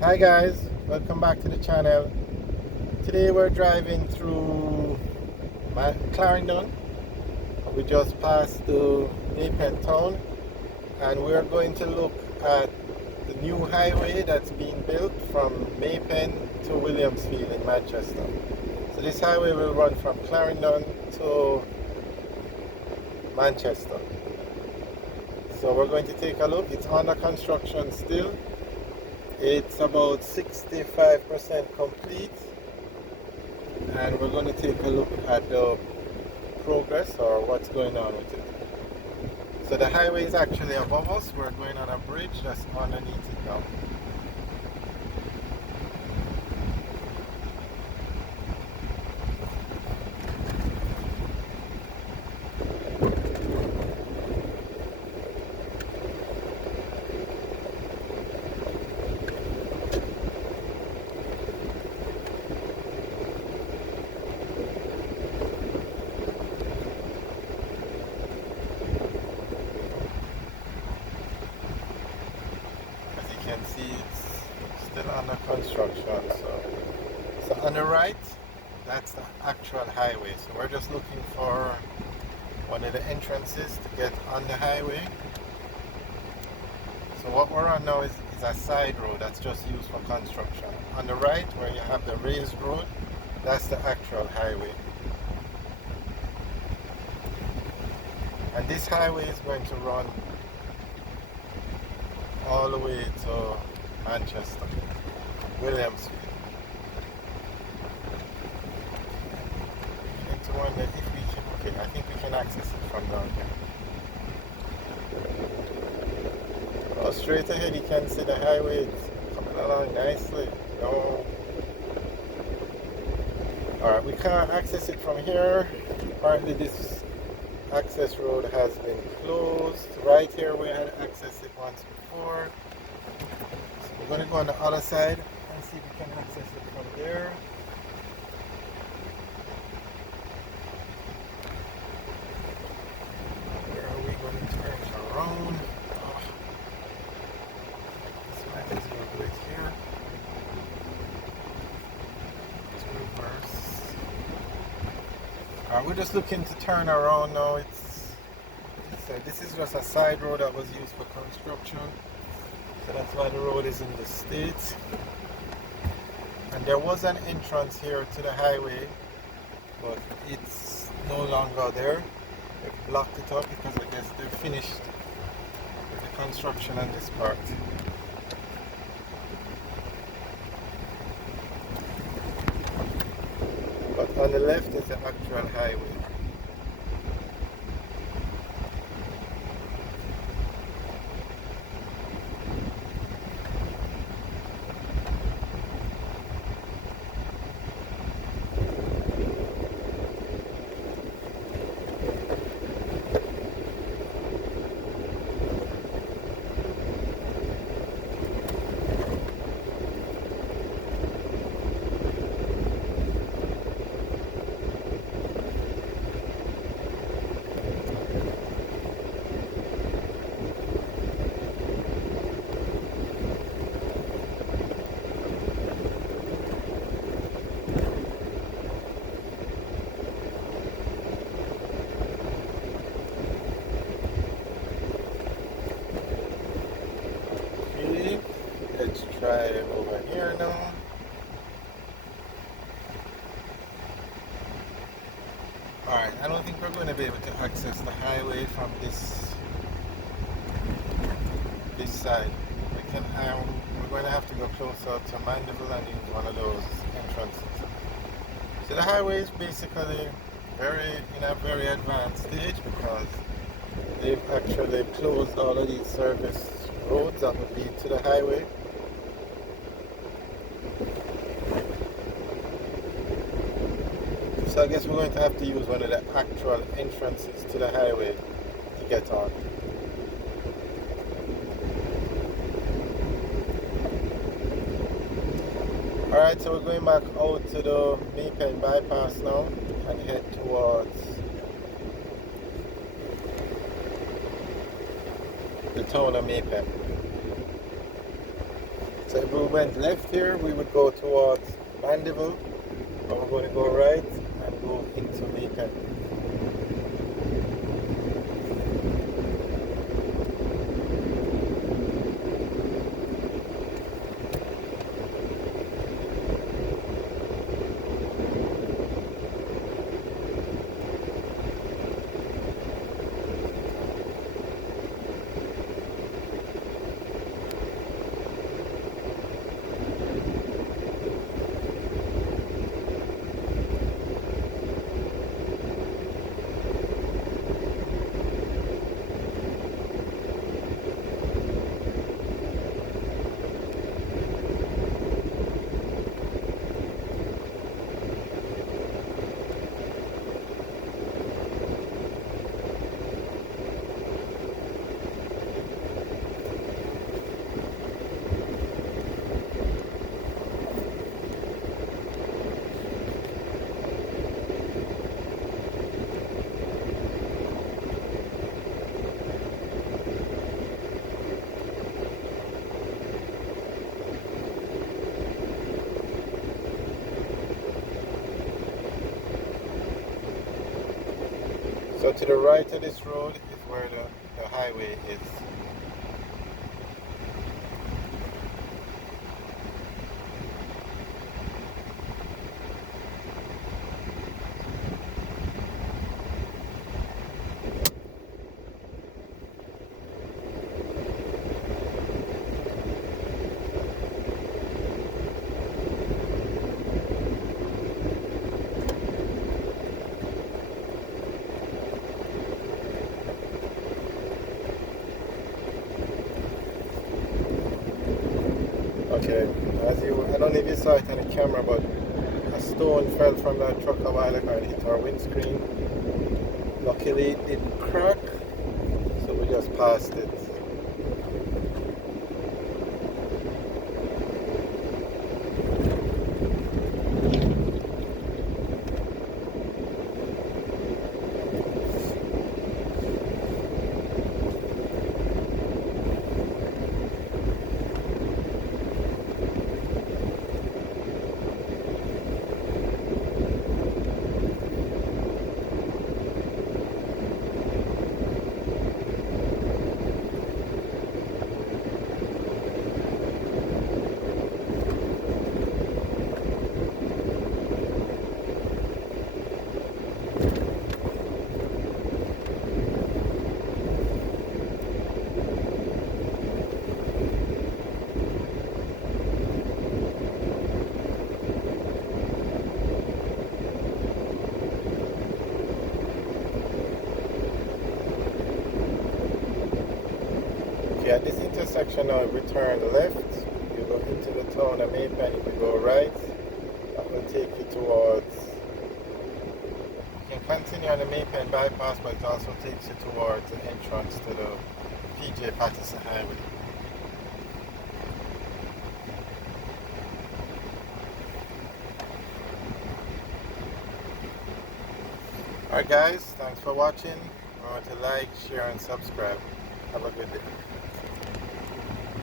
Hi guys, welcome back to the channel. Today we're driving through Clarendon. We just passed through Maypen town and we're going to look at the new highway that's being built from Maypen to Williamsfield in Manchester. So this highway will run from Clarendon to Manchester. So we're going to take a look. It's under construction still. It's about 65% complete. And we're going to take a look at the progress or what's going on with it. So the highway is actually above us. We're going on a bridge that's underneath it now. As you can see, it's still under construction. So on the right, that's the actual highway. So we're just looking for one of the entrances to get on the highway. So what we're on now is a side road that's just used for construction. On the right, where you have the raised road, that's the actual highway. And this highway is going to run all the way to Manchester, Williamsfield. Into one that if we can, okay, I think we can access it from down here. Oh, straight ahead you can see the highway. It's coming along nicely. No. Alright, we can't access it from here. Apparently this access road has been closed. Right here we had accessed it once before. So we're going to go on the other side and see if we can access it from there. Where are we going to turn around? Oh, this might as well do it here. To reverse. We're just looking to turn around now. This is just a side road that was used for construction. So that's why the road is in the state. And there was an entrance here to the highway, but it's no longer there. They've blocked it up because I guess they're finished with the construction on this part. But on the left is the actual highway. Let's try over here now. Alright, I don't think we're going to be able to access the highway from this side. We're going to have to go closer to Mandeville and use one of those entrances. So the highway is basically in a very advanced stage because they've actually closed all of these service roads that would lead to the highway. So I guess we're going to have to use one of the actual entrances to the highway to get on. Alright, so we're going back out to the Maypen bypass now and head towards the town of Maypen. So if we went left here, we would go towards Mandeville, but we're going to go right and go into Maypen. So to the right of this road is where the highway is. Okay, I don't know if you saw it on the camera, but a stone fell from that truck a while ago and hit our windscreen. Luckily it didn't crack, so we just passed it. Okay, at this intersection now, if we turn left, you go into the town of Maypen. If we go right, that will take you towards, you can continue on the Maypen bypass, but it also takes you towards the entrance to the PJ Patterson Highway. Alright guys, thanks for watching. Remember to like, share and subscribe. Have a good day.